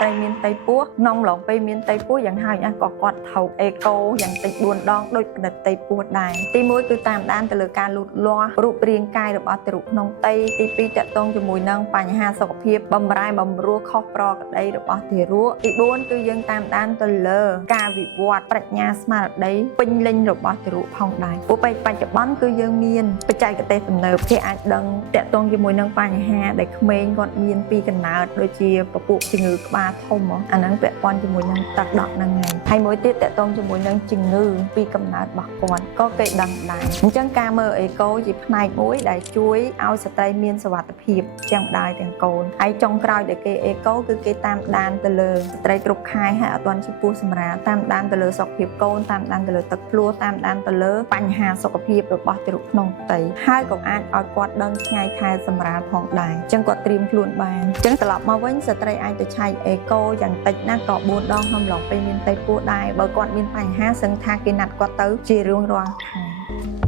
ตรีមានតៃពោះនងឡងពេលមានតៃពោះយ៉ាងហើយណាក៏គាត់ថោកអេកូយ៉ាងតិច4ដងដូចផ្ដិតតៃពោះដែរទី1គឺតាមដានទៅលើការលូតលាស់រូបរាងកាយរបស់ទារកក្នុងតៃទី2តកតងជាមួយនឹងបញ្ហាសុខភាពបំរែបំរួលខុសប្រក្រតីរបស់ទារកទី4គឺយើងតាមដានទៅលើការវិវត្តប្រាជ្ញាស្មារតីពេញលេញរបស់ទារកផងដែរព្រោះបច្ចុប្បន្នគឺយើងមានបច្ចេកទេសទំនើបគេអាចដឹងតកតងជាមួយនឹងបញ្ហាដែលក្មេងគាត់មានពីកំណើតដូចជាពពួកជំងឺក្បាលធំអាហ្នឹងពាក់ព័ន្ធជាមួយនឹងទឹកដក់ហ្នឹងហើយមួយទៀតតកតងជាមួយនឹងជំងឺពីកំណើតរបស់គាត់ក៏គេដឹងដែរអញ្ចឹងការមើលអេកូជាផ្នែកមួយដែលជួយឲ្យស្ត្រីមានសុវត្ថិភាពទាំងម្ដាយទាំងកូនហើយចុងក្រោយដែលគេអេកូគឺគេតាមដានទៅលើស្ត្រីគ្រប់ខែហើយអត់ទាន់ចំពោះសម្រាតាមដានទៅលើសុខភាពកូនតាមដានទៅលើទឹកភ្លោះតាមដានទៅលើបញ្ហាសុខភាពរបស់ទារកក្នុងផ្ទៃហើយក៏អាចឲ្យគាត់ដឹងថ្ងៃខែសម្រាលផងដែរអញ្ចឹងគាត់ត្រៀមខ្លួនបានអញ្ចឹងត្រឡប់មកវិញស្ត្រីអាចទៅឆែកអេកូយ៉ាងតិចណាស់ក៏4ដងក្នុងឡងពេលមានតៃពោះដែរបើគាត់មានបញ្ហាសឹងថាគេណាត់គាត់ទៅជារៀងរាល់ខែ